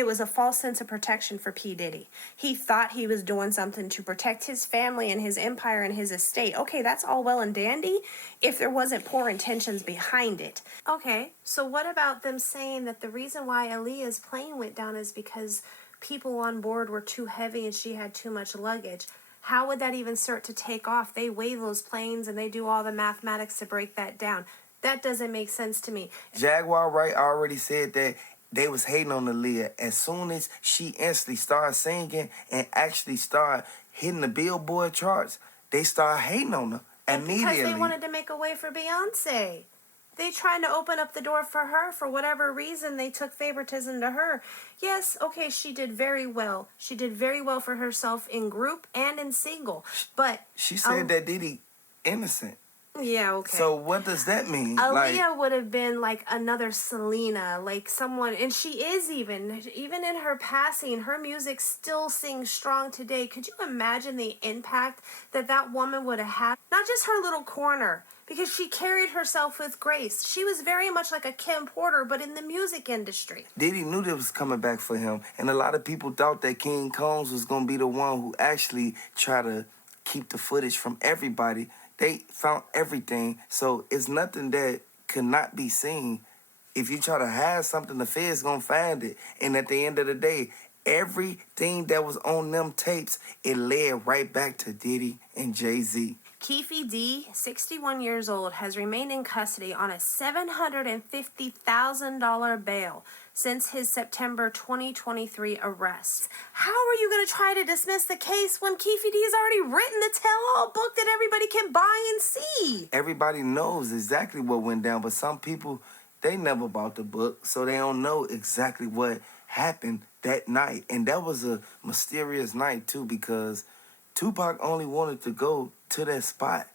it was a false sense of protection for P. Diddy. He thought he was doing something to protect his family and his empire and his estate. Okay, that's all well and dandy if there wasn't poor intentions behind it. Okay, so what about them saying that the reason why Aaliyah's plane went down is because people on board were too heavy and she had too much luggage? How would that even start to take off? They weigh those planes and they do all the mathematics to break that down. That doesn't make sense to me. Jaguar Wright already said that they was hating on Aaliyah. As soon as she instantly started singing and actually started hitting the Billboard charts, they started hating on her immediately. Because they wanted to make a way for Beyonce. They trying to open up the door for her. For whatever reason, they took favoritism to her. Yes, okay, she did very well. She did very well for herself in group and in single. But she said that Diddy innocent. Yeah, okay. So what does that mean? Aaliyah would have been like another Selena, like someone, and she is even in her passing, her music still sings strong today. Could you imagine the impact that that woman would have had? Not just her little corner, because she carried herself with grace. She was very much like a Kim Porter, but in the music industry. Diddy knew that was coming back for him, and a lot of people thought that King Combs was going to be the one who actually tried to keep the footage from everybody. They found everything, so it's nothing that could not be seen. If you try to hide something, the Fed's gonna find it. And at the end of the day, everything that was on them tapes, it led right back to Diddy and Jay-Z. Keefe D, 61 years old, has remained in custody on a $750,000 bail since his September 2023 arrest. How are you going to try to dismiss the case when Keefe D has already written the tell-all book that everybody can buy and see? Everybody knows exactly what went down, but some people, they never bought the book, so they don't know exactly what happened that night. And that was a mysterious night, too, because Tupac only wanted to go to that spot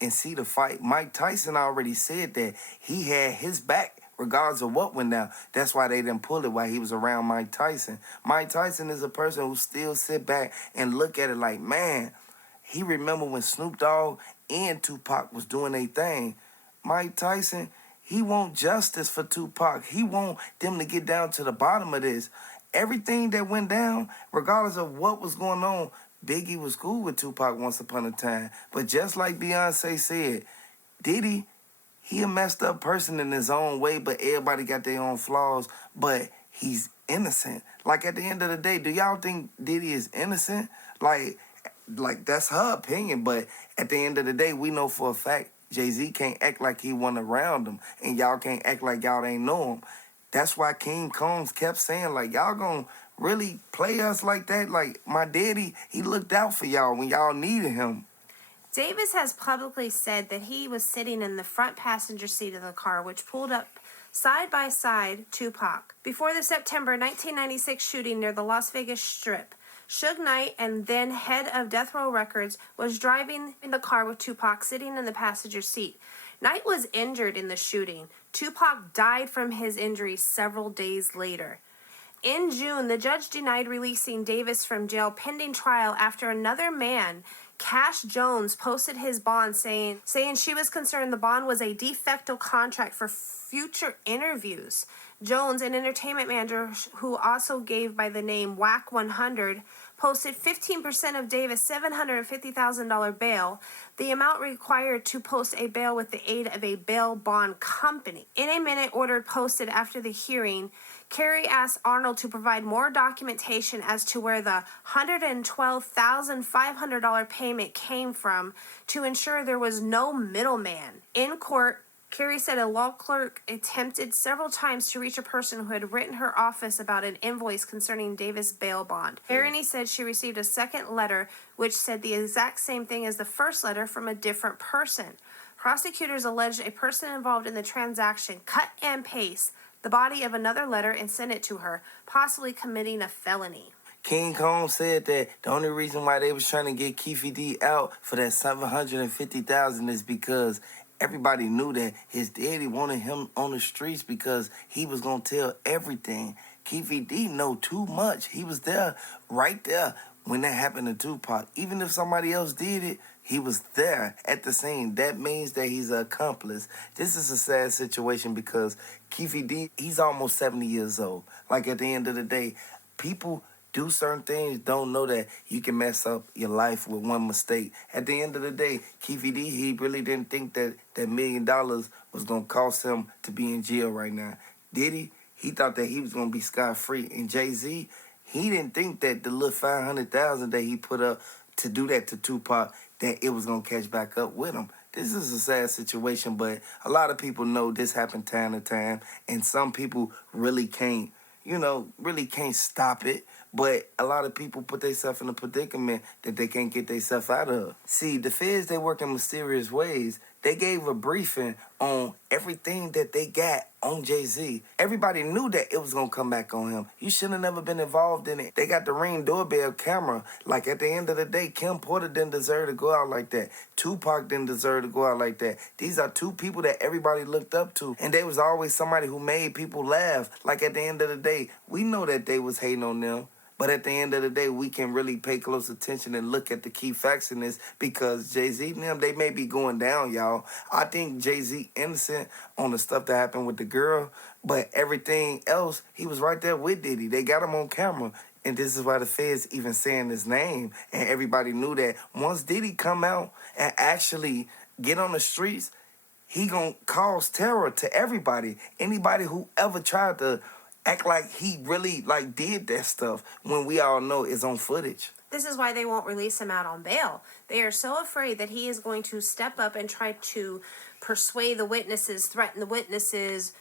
and see the fight. Mike Tyson already said that he had his back regardless of what went down. That's why they didn't pull it while he was around Mike Tyson. Mike Tyson is a person who still sit back and look at it like, man, he remember when Snoop Dogg and Tupac was doing their thing. Mike Tyson, he want justice for Tupac. He want them to get down to the bottom of this. Everything that went down, regardless of what was going on, Biggie was cool with Tupac once upon a time. But just like Beyonce said, Diddy, he a messed up person in his own way, but everybody got their own flaws, but he's innocent. Like, at the end of the day, do y'all think Diddy is innocent? Like that's her opinion, but at the end of the day, we know for a fact Jay-Z can't act like he wasn't around him, and y'all can't act like y'all ain't know him. That's why King Combs kept saying, like, y'all gonna really play us like that? Like, my daddy, he looked out for y'all when y'all needed him. Davis has publicly said that he was sitting in the front passenger seat of the car, which pulled up side by side Tupac. Before the September 1996 shooting near the Las Vegas Strip, Suge Knight, and then head of Death Row Records, was driving in the car with Tupac sitting in the passenger seat. Knight was injured in the shooting. Tupac died from his injuries several days later. In June, the judge denied releasing Davis from jail pending trial after another man, Cash Jones, posted his bond saying she was concerned the bond was a de facto contract for future interviews. Jones, an entertainment manager who also gave by the name Whack 100, posted 15% of Davis' $750,000 bail, the amount required to post a bail with the aid of a bail bond company. In a minute order posted after the hearing, Kerry asked Arnold to provide more documentation as to where the $112,500 payment came from to ensure there was no middleman. In court, Kerry said a law clerk attempted several times to reach a person who had written her office about an invoice concerning Davis' bail bond. Kerry said she received a second letter which said the exact same thing as the first letter from a different person. Prosecutors alleged a person involved in the transaction cut and paste the body of another letter and sent it to her, possibly committing a felony. King Combs said that the only reason why they was trying to get Keefe D out for that $750,000 is because everybody knew that his daddy wanted him on the streets because he was going to tell everything. Keefe D know too much. He was there, right there, when that happened to Tupac. Even if somebody else did it, he was there at the scene. That means that he's an accomplice. This is a sad situation because Keefe D, he's almost 70 years old. Like at the end of the day, people do certain things, don't know that you can mess up your life with one mistake. At the end of the day, Keefe D, he really didn't think that that $1 million was going to cost him to be in jail right now. Diddy, he thought that he was going to be scot-free. And Jay-Z, he didn't think that the little 500,000 that he put up to do that to Tupac, that it was going to catch back up with him. This is a sad situation, but a lot of people know this happened time to time, and some people really can't, really can't stop it. But a lot of people put themselves in a predicament that they can't get themselves out of. See, the feds, they work in mysterious ways. They gave a briefing on everything that they got on Jay-Z. Everybody knew that it was going to come back on him. You should have never been involved in it. They got the Ring doorbell camera. Like, at the end of the day, Kim Porter didn't deserve to go out like that. Tupac didn't deserve to go out like that. These are two people that everybody looked up to. And they was always somebody who made people laugh. Like, at the end of the day, we know that they was hating on them. But at the end of the day, we can really pay close attention and look at the key facts in this because Jay-Z and them, they may be going down, y'all. I think Jay-Z innocent on the stuff that happened with the girl, but everything else, he was right there with Diddy. They got him on camera. And this is why the feds even saying his name. And everybody knew that once Diddy come out and actually get on the streets, he gonna cause terror to everybody. Anybody who ever tried to act like he really did that stuff when we all know it's on footage. This is why they won't release him out on bail. They are so afraid that he is going to step up and try to persuade the witnesses, threaten the witnesses,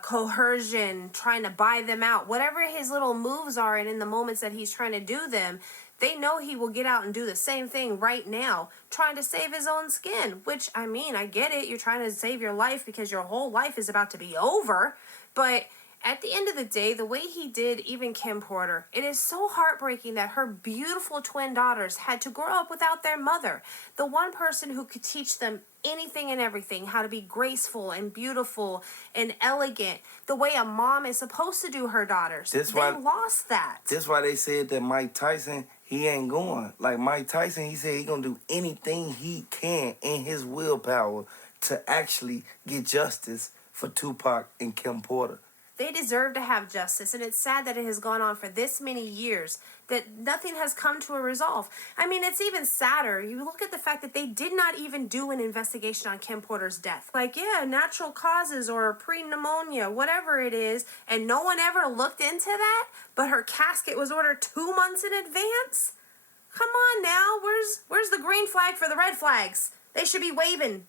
coercion, trying to buy them out. Whatever his little moves are and in the moments that he's trying to do them, they know he will get out and do the same thing right now, trying to save his own skin. Which, I mean, I get it. You're trying to save your life because your whole life is about to be over. But at the end of the day, the way he did even Kim Porter, it is so heartbreaking that her beautiful twin daughters had to grow up without their mother. The one person who could teach them anything and everything, how to be graceful and beautiful and elegant, the way a mom is supposed to do her daughters. They lost that. That's why they said that Mike Tyson, he ain't going. Like Mike Tyson, he said he gonna do anything he can in his willpower to actually get justice for Tupac and Kim Porter. They deserve to have justice, and it's sad that it has gone on for this many years, that nothing has come to a resolve. I mean, it's even sadder. You look at the fact that they did not even do an investigation on Kim Porter's death. Like, yeah, natural causes or pre-pneumonia, whatever it is, and no one ever looked into that, but her casket was ordered 2 months in advance? Come on now, where's the green flag for the red flags? They should be waving.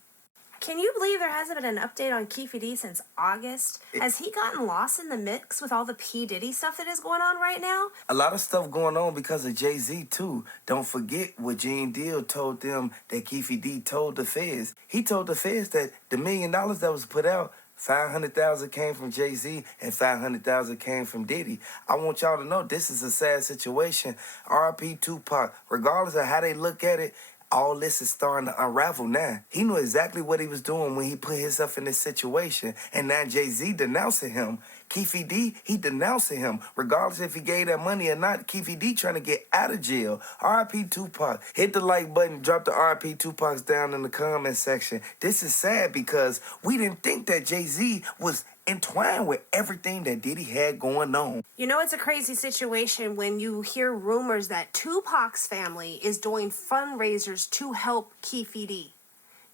Can you believe there hasn't been an update on Keefe D since August? Has he gotten lost in the mix with all the P. Diddy stuff that is going on right now? A lot of stuff going on because of Jay-Z, too. Don't forget what Gene Deal told them that Keefe D told the feds. He told the feds that the $1 million that was put out, 500,000 came from Jay-Z and 500,000 came from Diddy. I want y'all to know this is a sad situation. R.I.P. Tupac, regardless of how they look at it, all this is starting to unravel now. He knew exactly what he was doing when he put himself in this situation. And now Jay-Z denouncing him. Keefe D, he denouncing him. Regardless if he gave that money or not, Keefe D trying to get out of jail. R.I.P. Tupac. Hit the like button. Drop the R.I.P. Tupacs down in the comment section. This is sad because we didn't think that Jay-Z was entwined with everything that Diddy had going on. You know, it's a crazy situation when you hear rumors that Tupac's family is doing fundraisers to help Keefe D.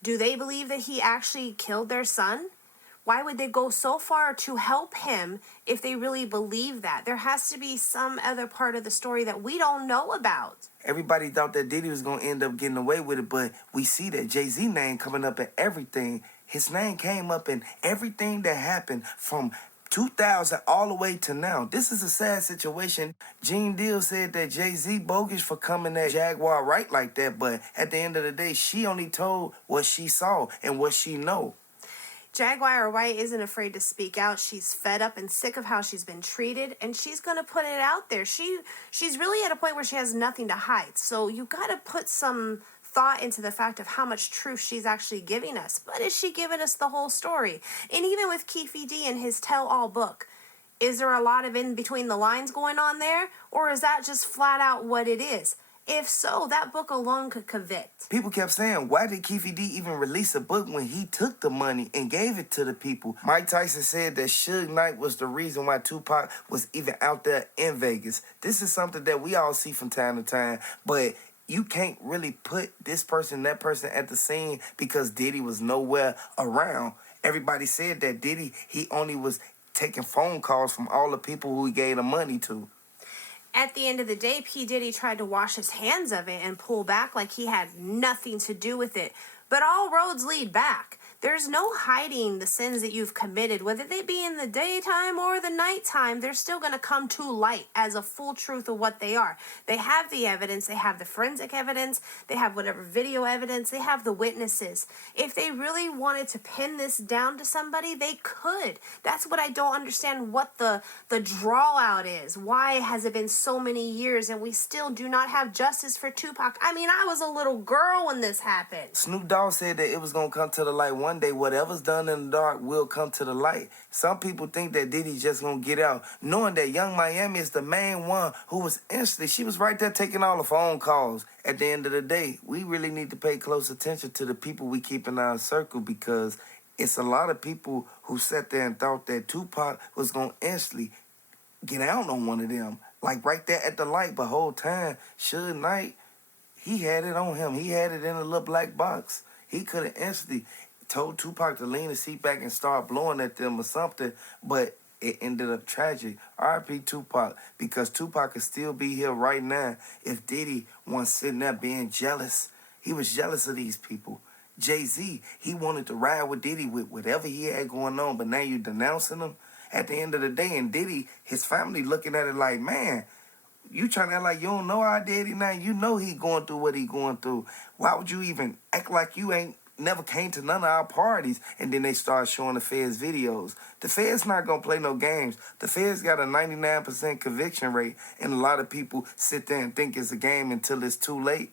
Do they believe that he actually killed their son? Why would they go so far to help him if they really believe that? There has to be some other part of the story that we don't know about. Everybody thought that Diddy was going to end up getting away with it, but we see that Jay-Z name coming up in everything. His name came up in everything that happened from 2000 all the way to now. This is a sad situation. Gene Deal said that Jay-Z bogus for coming at Jaguar right like that, but at the end of the day, she only told what she saw and what she know. Jaguar White isn't afraid to speak out. She's fed up and sick of how she's been treated, and she's going to put it out there. She's really at a point where she has nothing to hide. So you got to put some thought into the fact of how much truth she's actually giving us. But is she giving us the whole story? And even with Keefe D and his tell-all book, Is there a lot of in between the lines going on there? Or is that just flat out what it is? If so, that book alone could convict. People kept saying, why did Keefe D even release a book when he took the money and gave it to the people? Mike Tyson said that Suge Knight was the reason why Tupac was even out there in Vegas. This is something that we all see from time to time, but you can't really put this person, that person at the scene because Diddy was nowhere around. Everybody said that Diddy, he only was taking phone calls from all the people who he gave the money to. At the end of the day, P. Diddy tried to wash his hands of it and pull back like he had nothing to do with it. But all roads lead back. There's no hiding the sins that you've committed, whether they be in the daytime or the nighttime. They're still going to come to light as a full truth of what they are. They have the evidence. They have the forensic evidence. They have whatever video evidence. They have the witnesses. If they really wanted to pin this down to somebody, they could. That's what I don't understand, what the draw out is. Why has it been so many years and we still do not have justice for Tupac? I mean, I was a little girl when this happened. Snoop Dogg said that it was going to come to the light one day. Whatever's done in the dark will come to the light. Some people think that Diddy's just going to get out, knowing that Young Miami is the main one who was instantly, she was right there taking all the phone calls. At the end of the day, we really need to pay close attention to the people we keep in our circle, because it's a lot of people who sat there and thought that Tupac was going to instantly get out on one of them. Like right there at the light, but whole time, Suge Knight, he had it on him. He had it in a little black box. He could have instantly told Tupac to lean the seat back and start blowing at them or something, but it ended up tragic. R.I.P. Tupac, because Tupac could still be here right now if Diddy wasn't sitting there being jealous. He was jealous of these people. Jay-Z, he wanted to ride with Diddy with whatever he had going on, but now you denouncing him at the end of the day. And Diddy, his family looking at it like, man, you trying to act like you don't know our daddy now? You know he going through what he going through. Why would you even act like you ain't never came to none of our parties? And then they start showing the feds videos. The feds not going to play no games. The feds got a 99% conviction rate, and a lot of people sit there and think it's a game until it's too late.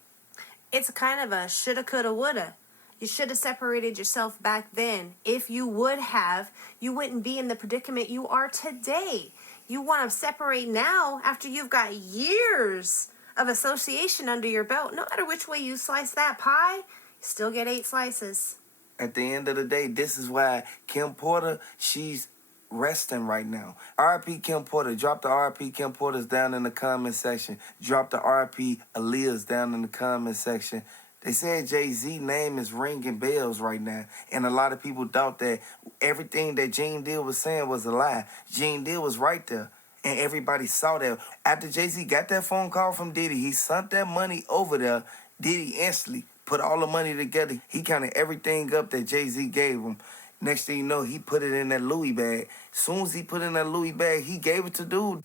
It's kind of a shoulda, coulda, woulda. You should have separated yourself back then. If you would have, you wouldn't be in the predicament you are today. You want to separate now after you've got years of association under your belt. No matter which way you slice that pie, you still get 8 slices. At the end of the day, this is why Kim Porter, she's resting right now. R.I.P. Kim Porter. Drop the R.I.P. Kim Porters down in the comment section. Drop the R.I.P. Aaliyahs down in the comment section. They said Jay-Z name is ringing bells right now. And a lot of people thought that everything that Gene Deal was saying was a lie. Gene Deal was right there. And everybody saw that. After Jay-Z got that phone call from Diddy, he sent that money over there. Diddy instantly put all the money together. He counted everything up that Jay-Z gave him. Next thing you know, he put it in that Louis bag. Soon as he put it in that Louis bag, he gave it to dude.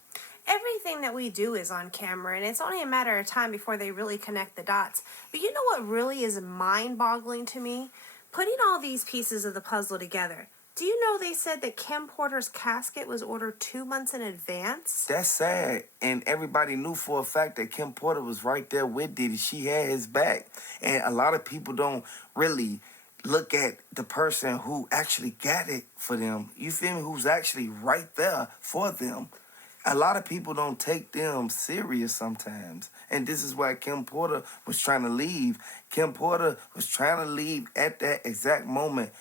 Everything that we do is on camera, and it's only a matter of time before they really connect the dots. But you know what really is mind-boggling to me? Putting all these pieces of the puzzle together. Do you know they said that Kim Porter's casket was ordered 2 months in advance? That's sad. And everybody knew for a fact that Kim Porter was right there with Diddy. She had his back. And a lot of people don't really look at the person who actually got it for them. You feel me? Who's actually right there for them. A lot of people don't take them serious sometimes. And this is why Kim Porter was trying to leave. Kim Porter was trying to leave at that exact moment.